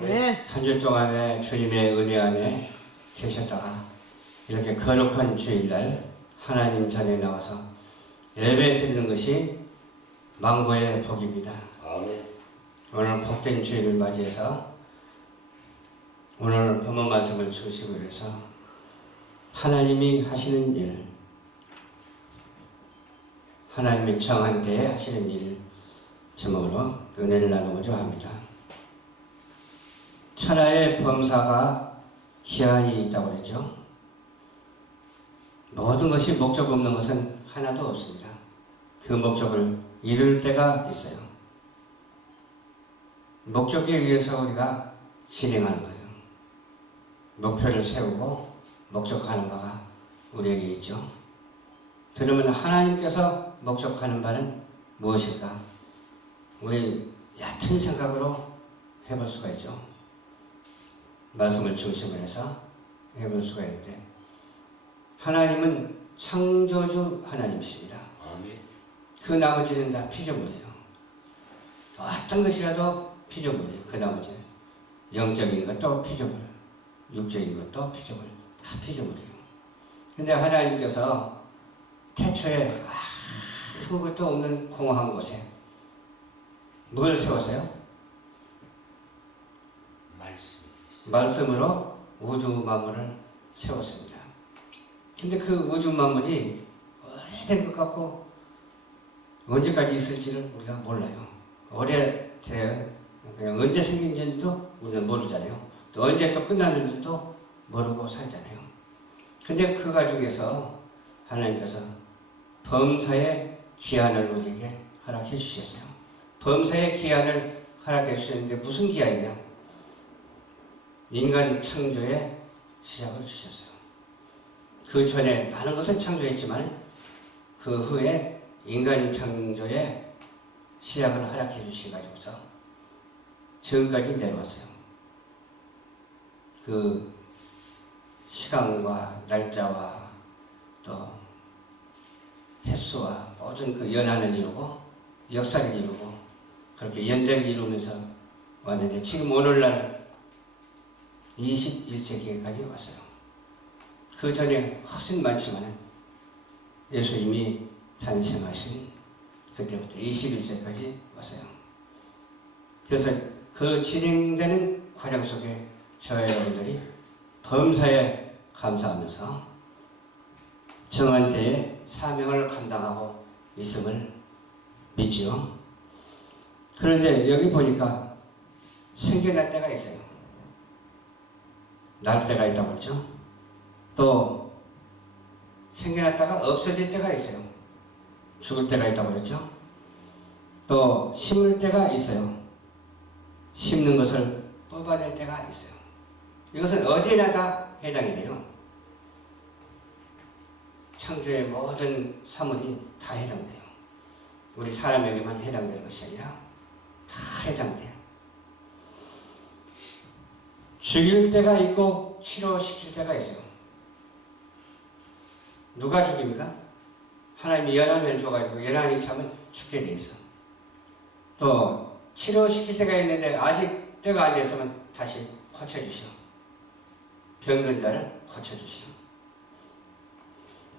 네. 한 주 동안에 주님의 은혜 안에 계셨다가 이렇게 거룩한 주일날 하나님 전에 나와서 예배 드리는 것이 망고의 복입니다. 아멘. 오늘 복된 주일을 맞이해서 오늘 본문 말씀을 주시고 그래서 하나님이 하시는 일, 하나님이 정한 때에 하시는 일 제목으로 은혜를 나누고자 합니다. 천하의 범사가 기한이 있다고 그랬죠. 모든 것이 목적 없는 것은 하나도 없습니다. 그 목적을 이룰 때가 있어요. 목적에 의해서 우리가 진행하는 거예요. 목표를 세우고 목적하는 바가 우리에게 있죠. 그러면 하나님께서 목적하는 바는 무엇일까? 우리 얕은 생각으로 해볼 수가 있죠. 말씀을 중심으로 해서 해볼 수가 있는데 하나님은 창조주 하나님이십니다. 아멘. 그 나머지는 다 피조물이에요. 어떤 것이라도 피조물이에요. 그 나머지는 영적인 것도 피조물, 육적인 것도 피조물, 다 피조물이에요. 근데 하나님께서 태초에 아무것도 없는 공허한 곳에 뭘 세웠어요? 말씀으로 우주 만물을 세웠습니다. 근데 그 우주 만물이 오래된 것 같고 언제까지 있을지를 우리가 몰라요. 오래된 그냥 언제 생긴지도 우리는 모르잖아요. 또 언제 또 끝나는지도 모르고 살잖아요. 근데 그 가중에서 하나님께서 범사의 기한을 우리에게 허락해 주셨어요. 범사의 기한을 허락해 주셨는데 무슨 기한이냐? 인간 창조의 시작을 주셨어요. 그 전에 많은 것을 창조했지만 그 후에 인간 창조의 시작을 허락해 주셔가지고서 지금까지 내려왔어요. 그 시간과 날짜와 또 횟수와 모든 그 연한을 이루고 역사를 이루고 그렇게 연대를 이루면서 왔는데 지금 오늘날 21세기까지 왔어요. 그 전에 훨씬 많지만 예수님이 탄생하신 그때부터 21세기까지 왔어요. 그래서 그 진행되는 과정 속에 저와 여러분들이 범사에 감사하면서 정한 때에 사명을 감당하고 있음을 믿지요. 그런데 여기 보니까 생겨날 때가 있어요. 날 때가 있다고 그랬죠. 또 생겨났다가 없어질 때가 있어요. 죽을 때가 있다고 그랬죠. 또 심을 때가 있어요. 심는 것을 뽑아낼 때가 있어요. 이것은 어디에나 다 해당이 돼요. 창조의 모든 사물이 다 해당돼요. 우리 사람에게만 해당되는 것이 아니라 다 해당돼요. 죽일 때가 있고 치료시킬 때가 있어요. 누가 죽입니까? 하나님이 연한을 줘가지고 연한이 참은 죽게 돼 있어. 또 치료시킬 때가 있는데 아직 때가 안 됐으면 다시 고쳐주시오. 병든 자를 고쳐주시오.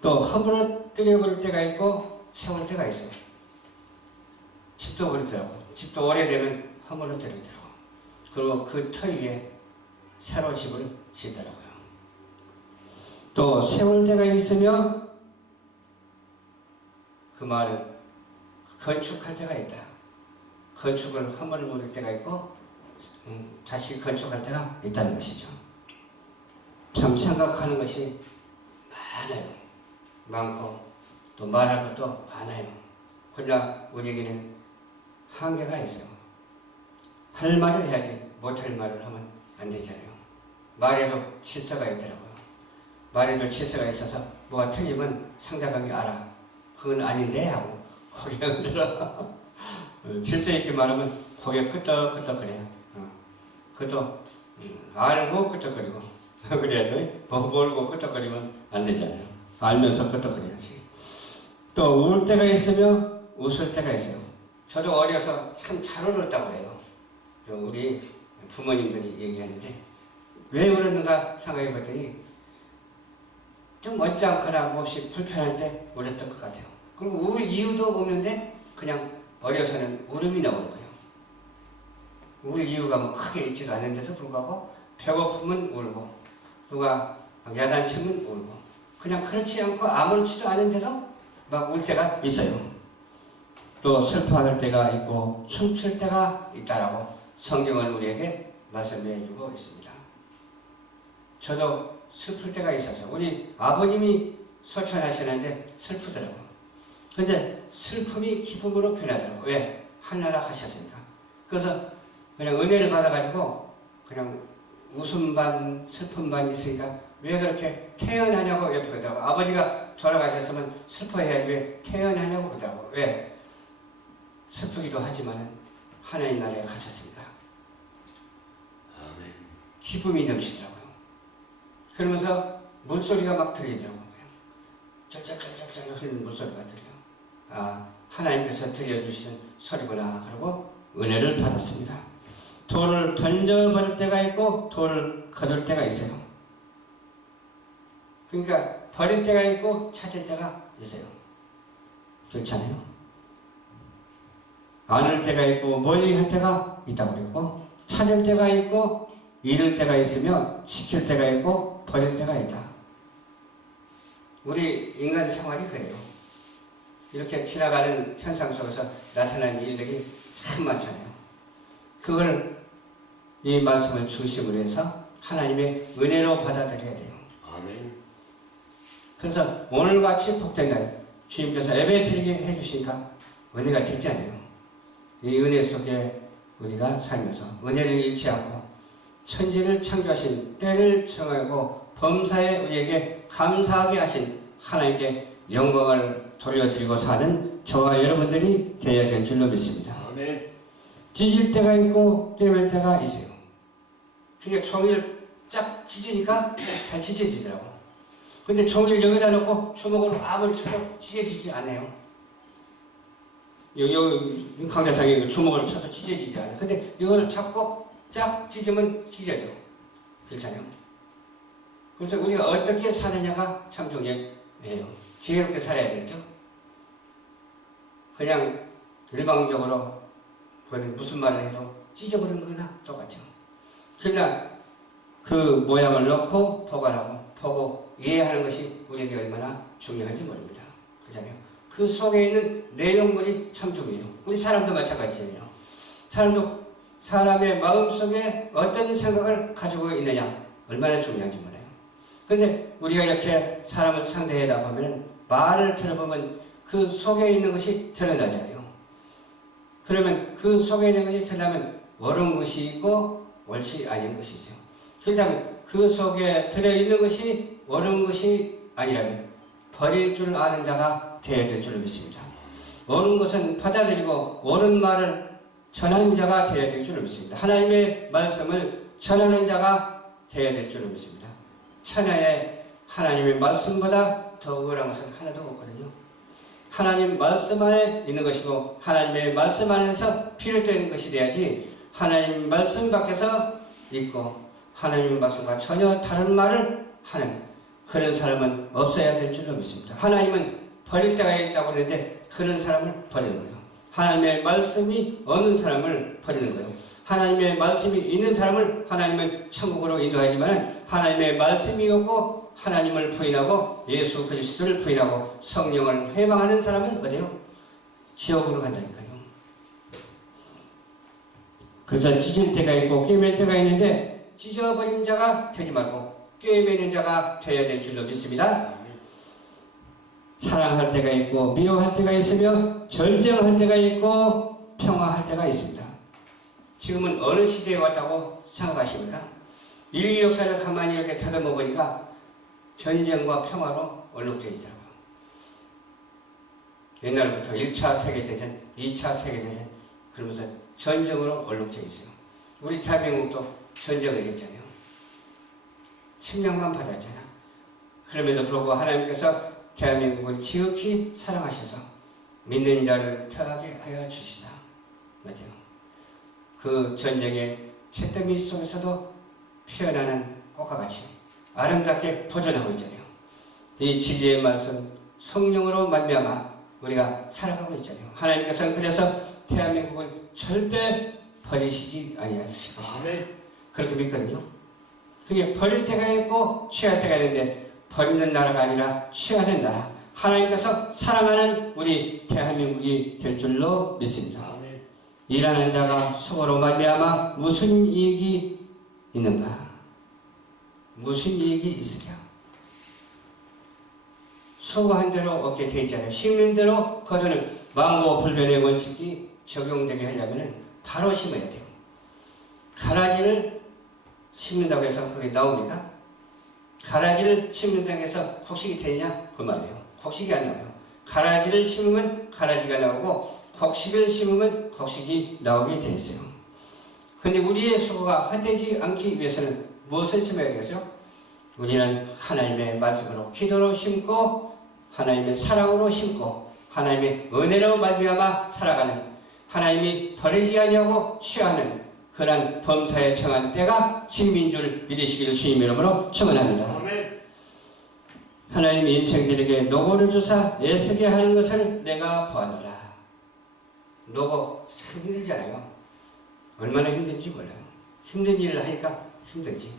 또 허물어뜨려버릴 때가 있고 세울 때가 있어요. 집도 그렇더라고. 집도 오래되면 허물어뜨리더라고. 그리고 그 터 위에 새로 집을 짓더라고요. 또 세울 때가 있으며 그 말은 건축할 때가 있다. 건축을 허물을 묻을 때가 있고 다시 건축할 때가 있다는 것이죠. 참 생각하는 것이 많아요. 많고 또 말할 것도 많아요. 그러나 우리에게는 한계가 있어요. 할 말을 해야지 못할 말을 하면 안 되잖아요. 말에도 질서가 있더라고요. 말에도 질서가 있어서 뭐가 틀리면 상대방이 알아. 그건 아닌데 하고 고개 흔들어. 질서 있게 말하면 고개 끄덕끄덕거려요. 그것도 알고 끄덕거리고 그래야죠. 모르고 끄덕거리면 안 되잖아요. 알면서 끄덕거려야지. 또 울 때가 있으며 웃을 때가 있어요. 저도 어려서 참 잘 울었다고 그래요. 우리 부모님들이 얘기하는데 왜 그러는가 생각해 봤더니 좀 언짢거나 몹시 불편할 때 울었던 것 같아요. 그리고 울 이유도 없는데 그냥 어려서는 울음이 나오는 거예요. 울 이유가 뭐 크게 있지도 않은데도 불구하고 배고프면 울고 누가 야단치면 울고 그냥 그렇지 않고 아무렇지도 않은데도 막 울 때가 있어요. 또 슬퍼할 때가 있고 춤출 때가 있다라고 성경은 우리에게 말씀해 주고 있습니다. 저도 슬플 때가 있어서 우리 아버님이 소천하시는데 슬프더라고요. 근데 슬픔이 기쁨으로 변하더라고요. 왜? 하나라 하셨으니까. 그래서 그냥 은혜를 받아가지고 그냥 웃음 반 슬픔 반 있으니까 왜 그렇게 태어나냐고 옆에 그러더라고. 아버지가 돌아가셨으면 슬퍼해야지 왜 태어나냐고 그러더라고. 왜? 슬프기도 하지만 하나님 나라에 가셨습니다. 아멘. 기쁨이 넘치더라고요. 그러면서 물소리가 막 들리더라고요. 쩔쩔쩔쩔쩔 흐르는 물소리가 들려요. 아, 하나님께서 들려주시는 소리구나. 그러고 은혜를 받았습니다. 돌을 던져버릴 때가 있고 돌을 거둘 때가 있어요. 그러니까 버릴 때가 있고 찾을 때가 있어요. 그렇잖아요. 안을 때가 있고 멀리 할 때가 있다고 그랬고 찾을 때가 있고 잃을 때가 있으며 지킬 때가 있고 버릴 때가 있다. 우리 인간 생활이 그래요. 이렇게 지나가는 현상 속에서 나타나는 일들이 참 많잖아요. 그걸 이 말씀을 중심으로 해서 하나님의 은혜로 받아들여야 돼요. 아멘. 그래서 오늘같이 복된 날 주님께서 예배드리게 해주시니까 은혜가 됐잖아요. 이 은혜 속에 우리가 살면서 은혜를 잃지 않고 천지를 창조하신 때를 정하고 범사에 우리에게 감사하게 하신 하나님께 영광을 돌려드리고 사는 저와 여러분들이 되어야 될 줄로 믿습니다. 아멘. 찢을 때가 있고 꿰맬 때가 있어요. 그러니까 종이를 쫙 찢으니까 잘 찢어지더라고. 근데 종이를 여기다 놓고 주먹으로 아무리 쳐도 찢어지지 않아요. 여기 강대상에 주먹으로 쳐도 찢어지지 않아요. 근데 이걸 잡고 쫙 찢으면 찢어져. 그렇잖아요. 그래서 우리가 어떻게 사느냐가 참 중요해요. 지혜롭게 살아야 되겠죠. 그냥 일방적으로 무슨 말을 해도 찢어버린 거나 똑같죠. 그러나 그 모양을 넣고 보관하고 보고 이해하는 것이 우리에게 얼마나 중요한지 모릅니다. 그렇잖아요. 그 속에 있는 내용물이 참 중요해요. 우리 사람도 마찬가지잖아요. 사람도 사람의 마음속에 어떤 생각을 가지고 있느냐 얼마나 중요한지 몰라요. 그런데 우리가 이렇게 사람을 상대하다 보면 말을 들어보면 그 속에 있는 것이 드러나잖아요. 그러면 그 속에 있는 것이 드러나면 옳은 것이 있고 옳지 않은 것이 있어요. 그렇다면 그 속에 들어있는 것이 옳은 것이 아니라면 버릴 줄 아는 자가 되어야 될 줄로 믿습니다. 옳은 것은 받아들이고 옳은 말을 전하는 자가 되어야 될 줄로 믿습니다. 하나님의 말씀을 전하는 자가 되어야 될 줄로 믿습니다. 천하에 하나님의 말씀보다 더 우월한 것은 하나도 없거든요. 하나님 말씀 안에 있는 것이고 하나님의 말씀 안에서 비롯되는 것이 돼야지 하나님 말씀 밖에서 있고 하나님 말씀과 전혀 다른 말을 하는 그런 사람은 없어야 될 줄로 믿습니다. 하나님은 버릴 때가 있다고 그러는데 그런 사람을 버리는 거예요. 하나님의 말씀이 없는 사람을 버리는 거예요. 하나님의 말씀이 있는 사람을 하나님은 천국으로 인도하지만 하나님의 말씀이 없고 하나님을 부인하고 예수 그리스도를 부인하고 성령을 회방하는 사람은 어디요? 지옥으로 간다니까요. 그래서 찢을 때가 있고 꿰맬 때가 있는데 찢어버린 자가 되지 말고 꿰매는 자가 되어야 될 줄로 믿습니다. 사랑할 때가 있고 미워할 때가 있으며 전쟁할 때가 있고 평화할 때가 있습니다. 지금은 어느 시대에 왔다고 생각하십니까? 인류 역사를 가만히 이렇게 다듬어 보니까 전쟁과 평화로 얼룩되어 있더라고요. 옛날부터 1차 세계대전, 2차 세계대전 그러면서 전쟁으로 얼룩져 있어요. 우리 대한민국도 전쟁을 했잖아요. 침략만 받았잖아. 그럼에도 불구하고 하나님께서 대한민국을 지극히 사랑하셔서 믿는 자를 태하게 하여 주시사. 맞아요. 그 전쟁에 잿더미 속에서도 피어나는 꽃과 같이 아름답게 보존하고 있잖아요. 이 진리의 말씀 성령으로 말미암아 우리가 살아가고 있잖아요. 하나님께서는 그래서 대한민국을 절대 버리시지 아니하실 것이다. 그렇게 믿거든요. 그게 버릴 때가 있고 취할 때가 있는데 버리는 나라가 아니라 취하는 나라, 하나님께서 사랑하는 우리 대한민국이 될 줄로 믿습니다. 일하는 자가 수고로 말미암아 무슨 이익이 있는가? 무슨 이익이 있으랴? 수고한 대로 얻게 되잖아요. 심는 대로 거두는 만고불변의 원칙이 적용되게 하려면 바로 심어야 돼요. 가라지를 심는다고 해서 그게 나옵니까? 가라지를 심는다고 해서 곡식이 되느냐? 그 말이에요. 곡식이 안 나와요. 가라지를 심으면 가라지가 나오고 곡식을 심으면 곡식이 나오게 돼 있어요. 근데 우리의 수고가 헛되지 않기 위해서는 무엇을 심어야 되겠어요? 우리는 하나님의 말씀으로 기도로 심고 하나님의 사랑으로 심고 하나님의 은혜로 말미암아 살아가는, 하나님이 버리지 아니하고 취하는 그러한 범사에 청한 때가 지금인 줄 믿으시기를 주님 이름으로 축원합니다. 아멘. 하나님이 인생들에게 노고를 주사 애쓰게 하는 것을 내가 보았노라. 노고 참 힘들잖아요. 얼마나 힘든지 몰라요. 힘든 일을 하니까 힘들지.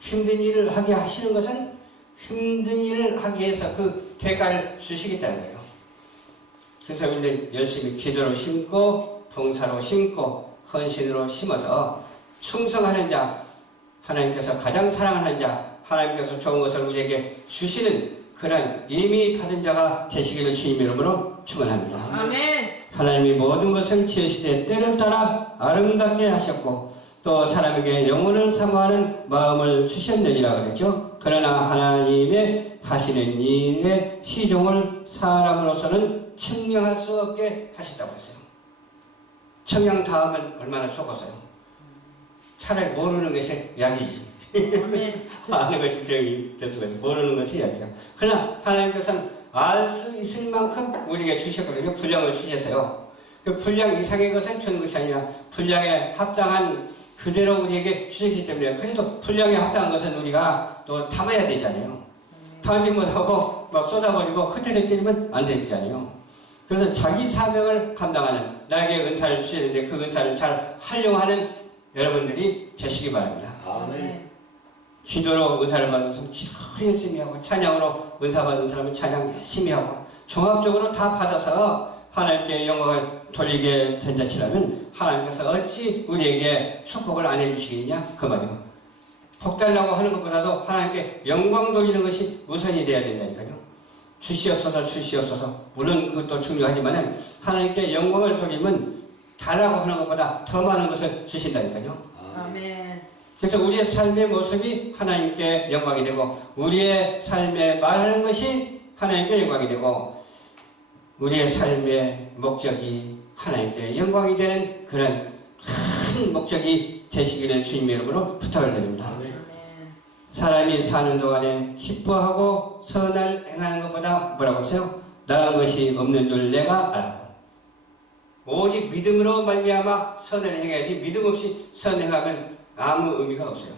힘든 일을 하게 하시는 것은 힘든 일을 하기 위해서 그 대가를 주시겠다는 거예요. 그래서 우리는 열심히 기도로 심고 봉사로 심고 헌신으로 심어서 충성하는 자, 하나님께서 가장 사랑하는 자, 하나님께서 좋은 것을 우리에게 주시는 그런 이미 받은 자가 되시기를 주님 이름으로 축원합니다. 아멘. 하나님이 모든 것을 지으시되 때를 따라 아름답게 하셨고 또 사람에게 영혼을 사모하는 마음을 주셨느니라 그랬죠. 그러나 하나님의 하시는 일의 시종을 사람으로서는 측량할 수 없게 하셨다고 했어요. 청량 다음은 얼마나 속았어요. 차라리 모르는 것이 약이지. 아는 것이 병이 될 수가 있어요. 모르는 것이 약이야. 그러나 하나님께서는 알 수 있을 만큼 우리에게 주셨거든요. 분량을 주셨어요. 그 분량 이상의 것을 주는 것이 아니라 분량에 합당한 그대로 우리에게 주셨기 때문에, 그래도 분량에 합당한 것은 우리가 또 담아야 되잖아요. 담지 못하고 막 쏟아버리고 흐트러뜨리면 안 되잖아요. 그래서 자기 사명을 감당하는, 나에게 은사를 주시는데 그 은사를 잘 활용하는 여러분들이 되시기 바랍니다. 아멘. 기도로 은사를 받은 사람은 기도 열심히 하고, 찬양으로 은사 받은 사람은 찬양 열심히 하고, 종합적으로 다 받아서 하나님께 영광을 돌리게 된다치라면 하나님께서 어찌 우리에게 축복을 안 해주시겠냐 그 말이에요. 복 달라고 하는 것보다도 하나님께 영광 돌리는 것이 우선이 돼야 된다니까요. 주시옵소서 주시옵소서, 물론 그것도 중요하지만 하나님께 영광을 돌리면 달라고 하는 것보다 더 많은 것을 주신다니까요. 아멘. 그래서 우리의 삶의 모습이 하나님께 영광이 되고, 우리의 삶에 말하는 것이 하나님께 영광이 되고, 우리의 삶의 목적이 하나님께 영광이 되는 그런 큰 목적이 되시기를 주님 이름으로 부탁을 드립니다. 아멘. 사람이 사는 동안에 기뻐하고 선을 행하는 것보다 뭐라고 하세요? 나은 것이 없는 줄 내가 알고, 오직 믿음으로 말미암아 선을 행해야지, 믿음 없이 선을 행하면 아무 의미가 없어요.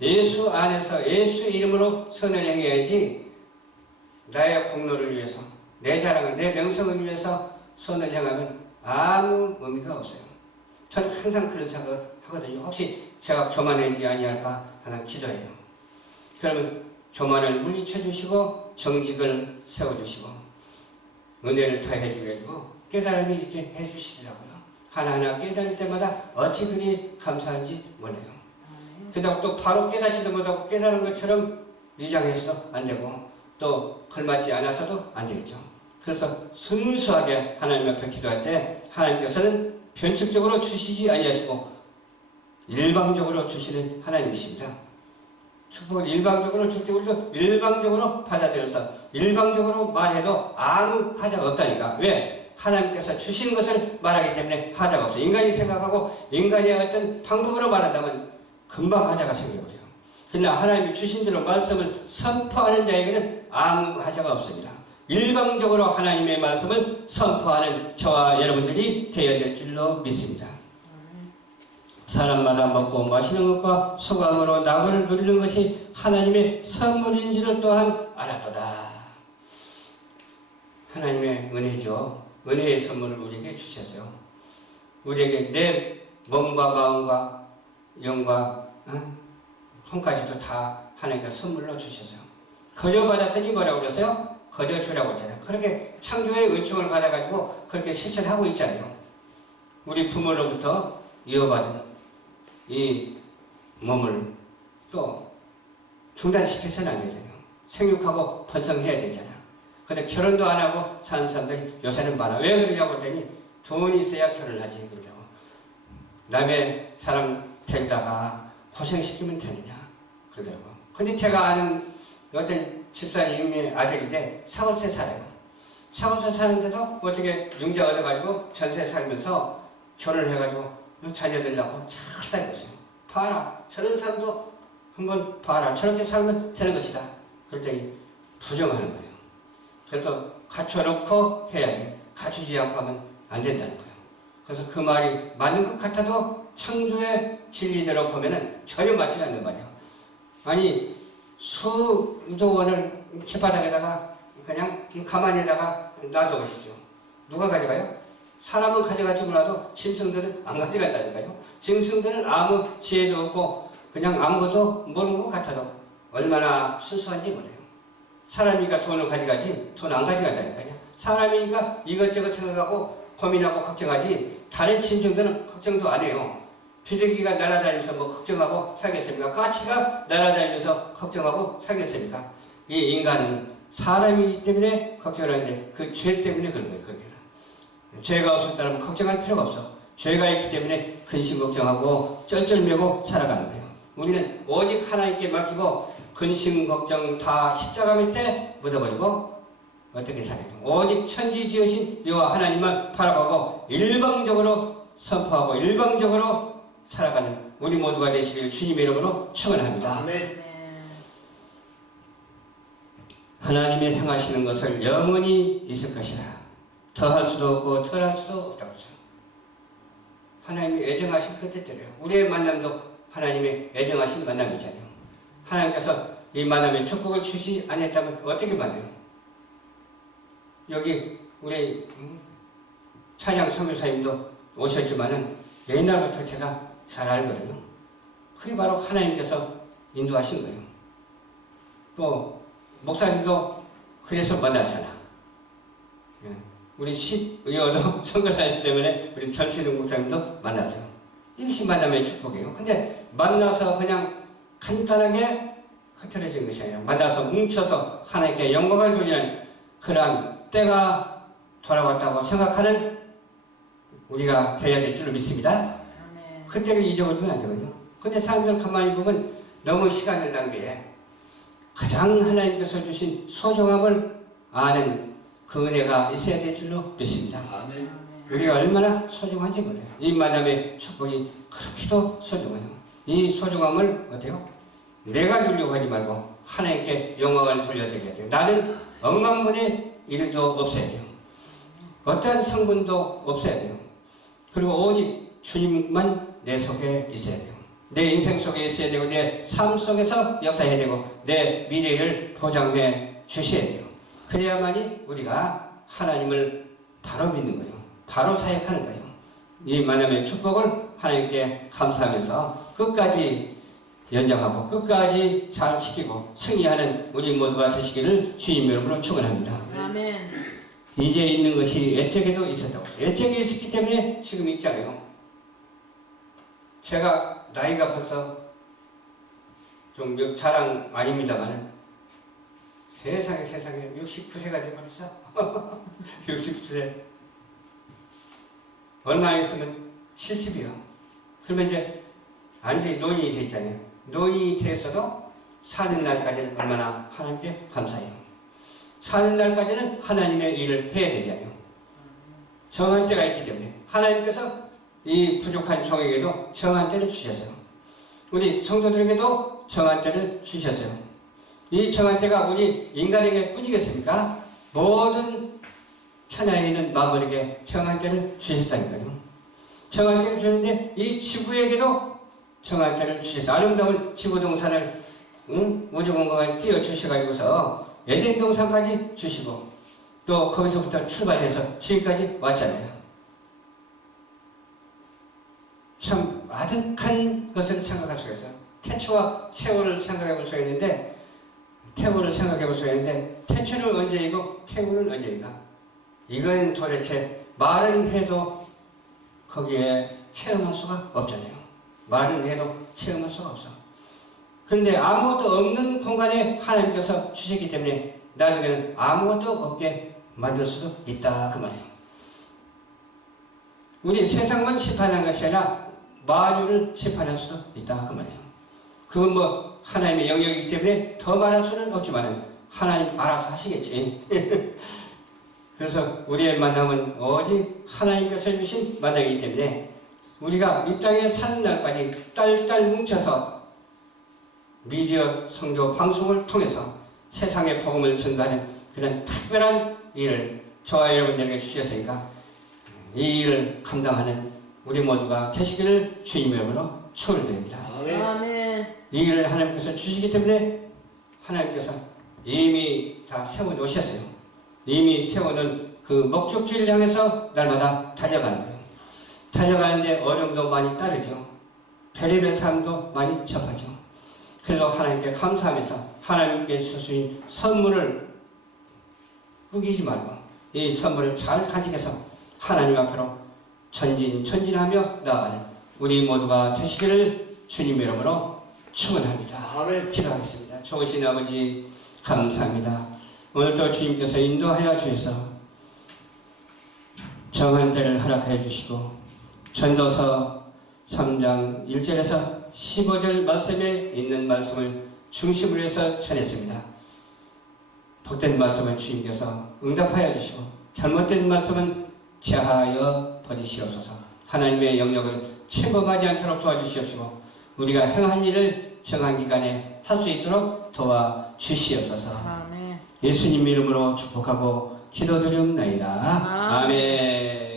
예수 안에서 예수 이름으로 선을 행해야지, 나의 공로를 위해서, 내 자랑을, 내 명성을 위해서 선을 행하면 아무 의미가 없어요. 저는 항상 그런 생각을 하거든요. 혹시 제가 교만하지 아니할까 하는 기도예요. 그러면 교만을 물리쳐 주시고 정직을 세워주시고 은혜를 더해 주셔가지고 깨달음이 이렇게 해주시더라고요. 하나하나 깨달을 때마다 어찌 그리 감사한지 몰라요. 그렇다고 또 바로 깨닫지도 못하고 깨달은 것처럼 위장해서도 안 되고 또 걸맞지 않아서도 안 되겠죠. 그래서 순수하게 하나님 앞에 기도할 때 하나님께서는 변칙적으로 주시지 아니하시고 일방적으로 주시는 하나님이십니다. 축복을 일방적으로 줄 때 우리도 일방적으로 받아들여서 일방적으로 말해도 아무 하자가 없다니까. 왜? 하나님께서 주신 것을 말하기 때문에 하자가 없어요. 인간이 생각하고 인간의 어떤 방법으로 말한다면 금방 하자가 생겨버려요. 그러나 하나님이 주신 대로 말씀을 선포하는 자에게는 아무 하자가 없습니다. 일방적으로 하나님의 말씀을 선포하는 저와 여러분들이 되어야 될 줄로 믿습니다. 사람마다 먹고 마시는 것과 소감으로 낙을 누리는 것이 하나님의 선물인지를 또한 알았도다. 하나님의 은혜죠. 은혜의 선물을 우리에게 주셨어요. 우리에게 내 몸과 마음과 영과 손까지도 다 하나님께 선물로 주셨어요. 거저 받았으니 뭐라고 그랬어요? 거저 주라고 했잖아요. 그렇게 창조의 은총을 받아가지고 그렇게 실천하고 있잖아요. 우리 부모로부터 이어받은 이 몸을 또 중단시켜서는 안 되잖아요. 생육하고 번성해야 되잖아요. 근데 결혼도 안 하고 사는 사람들이 요새는 많아. 왜 그러냐고 했더니 돈이 있어야 결혼하지 그러더라고. 남의 사람 데리다가 고생시키면 되느냐 그러더라고. 근데 제가 아는 어떤 집사님의 아들인데 서울세 살아요. 서울세 사는데도 어떻게 융자 얻어가지고 전세 살면서 결혼을 해가지고 자녀들 낳고 잘 살고 있어요. 봐라, 저런 사람도 한번 봐라, 저렇게 살면 되는 것이다. 그랬더니 부정하는 거예요. 그래도 갖춰놓고 해야지 갖추지 않고 하면 안 된다는 거예요. 그래서 그 말이 맞는 것 같아도 창조의 진리대로 보면은 전혀 맞지 않는 말이에요. 아니 수조 원을 길바닥에다가 그냥 가만히다가 놔둬보시죠. 누가 가져가요? 사람은 가져갈지 몰라도 짐승들은 안 가져간다니까요. 짐승들은 아무 지혜도 없고 그냥 아무것도 모르는 것 같아도 얼마나 순수한지 몰라요. 사람이니까 돈을 가져가지 돈 안 가져간다니까요. 사람이니까 이것저것 생각하고 고민하고 걱정하지 다른 짐승들은 걱정도 안 해요. 비둘기가 날아다니면서 뭐 걱정하고 살겠습니까? 까치가 날아다니면서 걱정하고 살겠습니까? 이 인간은 사람이기 때문에 걱정을 하는데 그 죄 때문에 그런 거예요. 그게. 죄가 없었다면 걱정할 필요가 없어. 죄가 있기 때문에 근심 걱정하고 쩔쩔매고 살아가는 거예요. 우리는 오직 하나님께 맡기고 근심 걱정 다 십자가 밑에 묻어버리고 어떻게 살아요? 오직 천지 지으신 여호와 하나님만 바라보고 일방적으로 선포하고 일방적으로 살아가는 우리 모두가 되시길 주님의 이름으로 축원합니다. 아멘. 하나님의 행하시는 것을 영원히 있을 것이라. 더할 수도 없고 덜할 수도 없다고 하죠. 하나님이 애정하신 그 뜻대로요. 우리의 만남도 하나님의 애정하신 만남이잖아요. 하나님께서 이 만남에 축복을 주시 아니했다면 어떻게 만나요? 여기 우리 찬양 선교사님도 오셨지만은 옛날부터 제가 잘 알거든요. 그게 바로 하나님께서 인도하신 거예요. 또 목사님도 그래서 만났잖아. 우리 시의원도 선교사님 때문에 우리 전신웅 목사님도 만났어요. 이것이 만남의 축복이에요. 근데 만나서 그냥 간단하게 흐트러진 것이 아니라 만나서 뭉쳐서 하나님께 영광을 돌리는 그러한 때가 돌아왔다고 생각하는 우리가 되어야 될 줄로 믿습니다. 그때를 잊어버리면 안 되거든요. 근데 사람들 가만히 보면 너무 시간을 낭비해. 가장 하나님께서 주신 소중함을 아는 그 은혜가 있어야 될 줄로 믿습니다. 아멘. 우리가 얼마나 소중한지 몰라요. 이 만남의 축복이 그렇게도 소중해요. 이 소중함을 어때요? 내가 누리려고 하지 말고 하나님께 영광을 돌려드려야 돼요. 나는 억만분의 일도 없어야 돼요. 어떠한 성분도 없어야 돼요. 그리고 오직 주님만 내 속에 있어야 돼요. 내 인생 속에 있어야 되고 내 삶 속에서 역사해야 되고 내 미래를 보장해 주셔야 돼요. 그래야만이 우리가 하나님을 바로 믿는 거예요. 바로 사역하는 거예요. 이 만남의 축복을 하나님께 감사하면서 끝까지 연장하고 끝까지 잘 지키고 승리하는 우리 모두가 되시기를 주님 이름으로 축원합니다. 아멘. 이제 있는 것이 옛적에도 있었다고. 옛적에 있었기 때문에 지금 있잖아요. 제가 나이가 벌써 좀 자랑 아닙니다만 세상에 69세가 돼버렸어. 69세. 얼마 있으면 70이요. 그러면 이제 완전히 노인이 됐잖아요. 노인이 됐어도 사는 날까지는 얼마나 하나님께 감사해요. 사는 날까지는 하나님의 일을 해야 되잖아요. 정한 때가 있기 때문에 하나님께서 이 부족한 종에게도 정한 때를 주셨어요. 우리 성도들에게도 정한 때를 주셨어요. 이 정한 때가 우리 인간에게 뿐이겠습니까? 모든 천하에 있는 만물에게 정한 때를 주셨다니까요. 정한 때를 주는데 이 지구에게도 정한 때를 주셔서 아름다운 지구 동산을 우주 공간에 띄워주셔가지고서 에덴 동산까지 주시고 또 거기서부터 출발해서 지금까지 왔잖아요. 참 아득한 것을 생각할 수가 있어요. 태초와 채우를 생각해 볼 수가 있는데 태우를 생각해 볼 수가 있는데 태초는 언제이고 태우는 언제인가? 이건 도대체 말은 해도 거기에 체험할 수가 없잖아요. 말은 해도 체험할 수가 없어. 그런데 아무것도 없는 공간에 하나님께서 주시기 때문에 나중에는 아무것도 없게 만들 수도 있다 그 말이에요. 우리 세상만 심판하는 것이 아니라 만유를 심판할 수도 있다 그 말이에요. 그건 뭐 하나님의 영역이기 때문에 더 말할 수는 없지만 하나님 알아서 하시겠지. 그래서 우리의 만남은 오직 하나님께서 주신 만남이기 때문에 우리가 이 땅에 사는 날까지 딸딸 뭉쳐서 미디어 성교 방송을 통해서 세상의 복음을 전가하는 그런 특별한 일을 저와 여러분들에게 주셨으니까 이 일을 감당하는 우리 모두가 되시기를 주님의 이름으로 축원드립니다. 아멘. 이 일을 하나님께서 주시기 때문에 하나님께서 이미 다 세워놓으셨어요. 이미 세워놓은 그 목적지를 향해서 날마다 달려가는 거예요. 달려가는데 어려움도 많이 따르죠. 별의별 사람도 많이 접하죠. 그래서 하나님께 감사하면서 하나님께 주신 선물을 꾸기지 말고 이 선물을 잘 간직해서 하나님 앞으로 전진하며 나아가는 우리 모두가 되시기를 주님의 이름으로 축원합니다. 아멘. 기도하겠습니다. 좋으신 아버지 감사합니다. 오늘도 주님께서 인도하여 주셔서 정한 때를 허락해 주시고 전도서 3장 1절에서 15절 말씀에 있는 말씀을 중심으로 해서 전했습니다. 복된 말씀은 주님께서 응답하여 주시고 잘못된 말씀은 제하여 버리시옵소서. 하나님의 영역을 침범하지 않도록 도와주시옵시고 우리가 행한 일을 정한 기간에 할 수 있도록 도와주시옵소서. 아멘. 예수님 이름으로 축복하고 기도드리옵나이다. 아멘. 아멘.